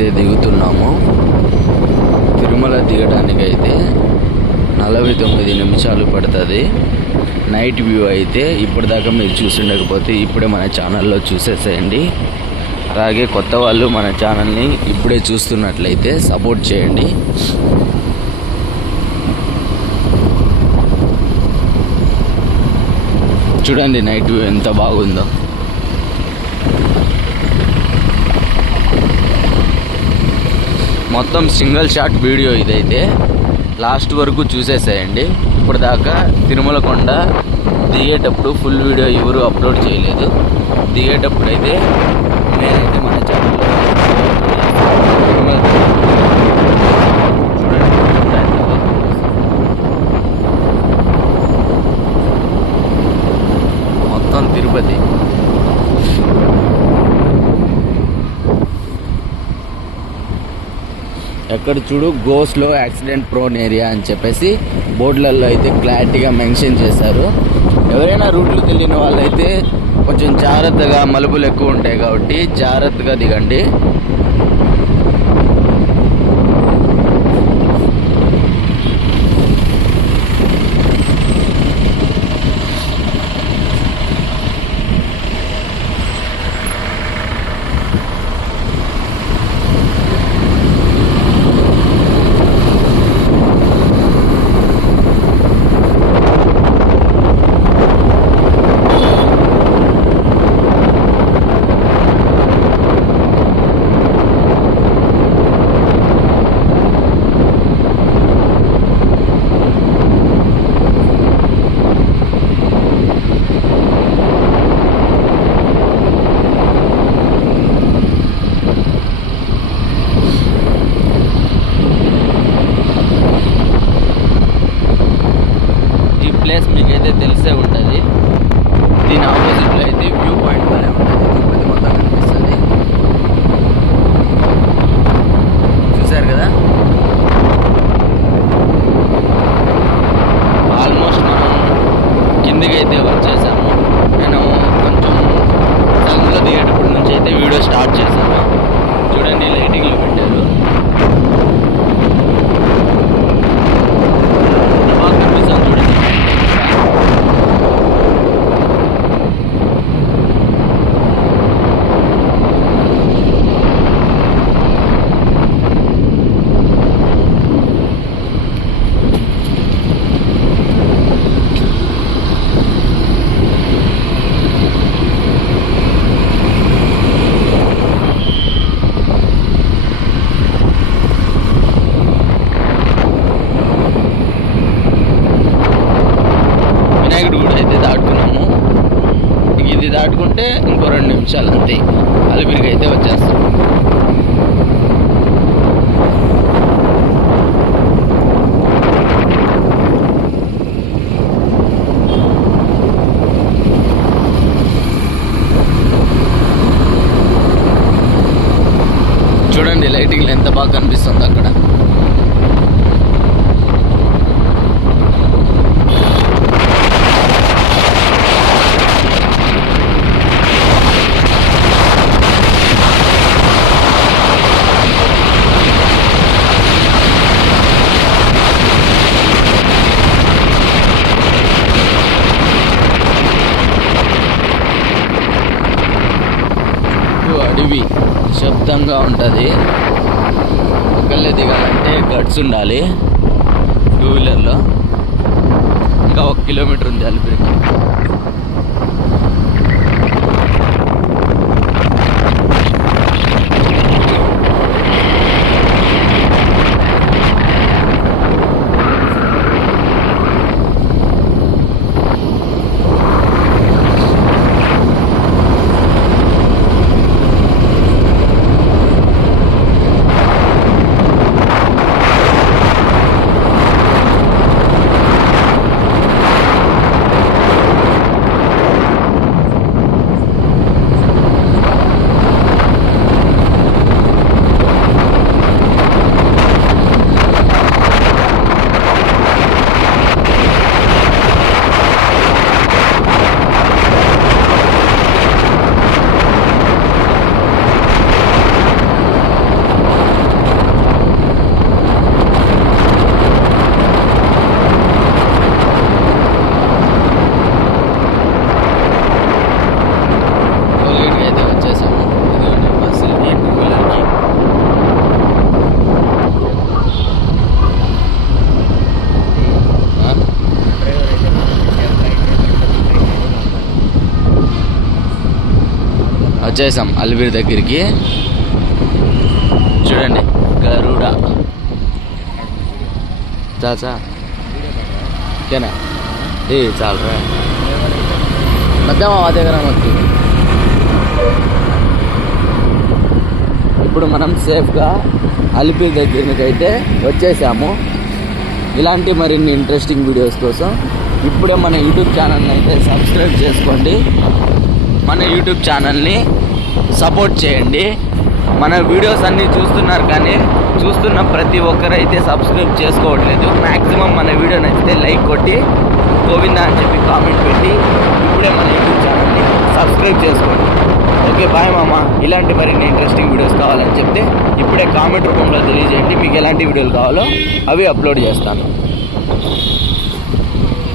అయితే దిగుతున్నాము. తిరుమల దిగడానికి అయితే 49 నిమిషాలు పడుతుంది. నైట్ వ్యూ అయితే ఇప్పటిదాకా మీరు చూసిండకపోతే ఇప్పుడే మన ఛానల్లో చూసేసేయండి. అలాగే కొత్త వాళ్ళు మన ఛానల్ని ఇప్పుడే చూస్తున్నట్లయితే సపోర్ట్ చేయండి. చూడండి నైట్ వ్యూ ఎంత బాగుందో. మొత్తం సింగిల్ షాట్ వీడియో ఇదైతే. లాస్ట్ వరకు చూసేసేయండి. ఇప్పటిదాకా తిరుమల కొండ దిగేటప్పుడు ఫుల్ వీడియో ఎవరు అప్లోడ్ చేయలేదు. దిగేటప్పుడు అయితే నేనైతే మన ఛానల్లో మొత్తం తిరుపతి. ఎక్కడ చూడు go slow accident prone area అని చెప్పేసి బోర్డులలో అయితే క్లారిటీగా మెన్షన్ చేశారు. ఎవరైనా రూట్లు తెలియని వాళ్ళైతే కొంచెం జాగ్రత్తగా, మలుపులు ఎక్కువ ఉంటాయి కాబట్టి జాగ్రత్తగా దిగండి. ప్లేస్ మీకైతే తెలిసే ఉంటుంది. దీని ఆపోజిట్లో అయితే వ్యూ పాయింట్ వలె ఉంటుంది. తిరుపతి మొత్తం కనిపిస్తుంది. చూసారు కదా, ఆల్మోస్ట్ మనం కిందికి అయితే వచ్చేసాము. నేను కొంచెం సగంలో దిగేటప్పటి నుంచి అయితే వీడియో స్టార్ట్ చేశాను. చూడండి లైటింగ్లో పెట్టారు. ఇది దాటుకుంటే ఇంకో 2 నిమిషాలు అంతే, అలిపిరికి అయితే వచ్చేస్తాం. చూడండి లైటింగ్లు ఎంత బాగా కనిపిస్తుంది అక్కడ. అడవి నిశ్శబ్దంగా ఉంటుంది. ఒకళ్ళే దిగాలంటే గట్స్ ఉండాలి. 2 వీలర్లో. ఇంకా 1 కిలోమీటర్ ఉంది అలిపిరికి. వచ్చేసాం అలిపిరి దగ్గరికి. చూడండి గరుడ చాచా ఓకేనా ఏ చాలరా మధ్యాహ్నం మా దగ్గర మొత్తం. ఇప్పుడు మనం సేఫ్గా అలిపిరి దగ్గరికి అయితే వచ్చేసాము. ఇలాంటి మరిన్ని ఇంట్రెస్టింగ్ వీడియోస్ కోసం ఇప్పుడే మన యూట్యూబ్ ఛానల్ని అయితే సబ్స్క్రైబ్ చేసుకోండి. మన యూట్యూబ్ ఛానల్ని సపోర్ట్ చేయండి. మన వీడియోస్ అన్నీ చూస్తున్నారు కానీ చూస్తున్న ప్రతి ఒక్కరైతే సబ్స్క్రైబ్ చేసుకోవట్లేదు. మ్యాక్సిమం మన వీడియో నచ్చితే లైక్ కొట్టి గోవిందా అని చెప్పి కామెంట్ పెట్టి ఇప్పుడే మన యూట్యూబ్ ఛానల్ని సబ్స్క్రైబ్ చేసుకోండి. ఓకే బాయ్ మామ. ఇలాంటి మరిన్ని ఇంట్రెస్టింగ్ వీడియోస్ కావాలని చెప్తే ఇప్పుడే కామెంట్ రూపంలో తెలియజేయండి. మీకు ఎలాంటి వీడియోలు కావాలో అవి అప్లోడ్ చేస్తాను.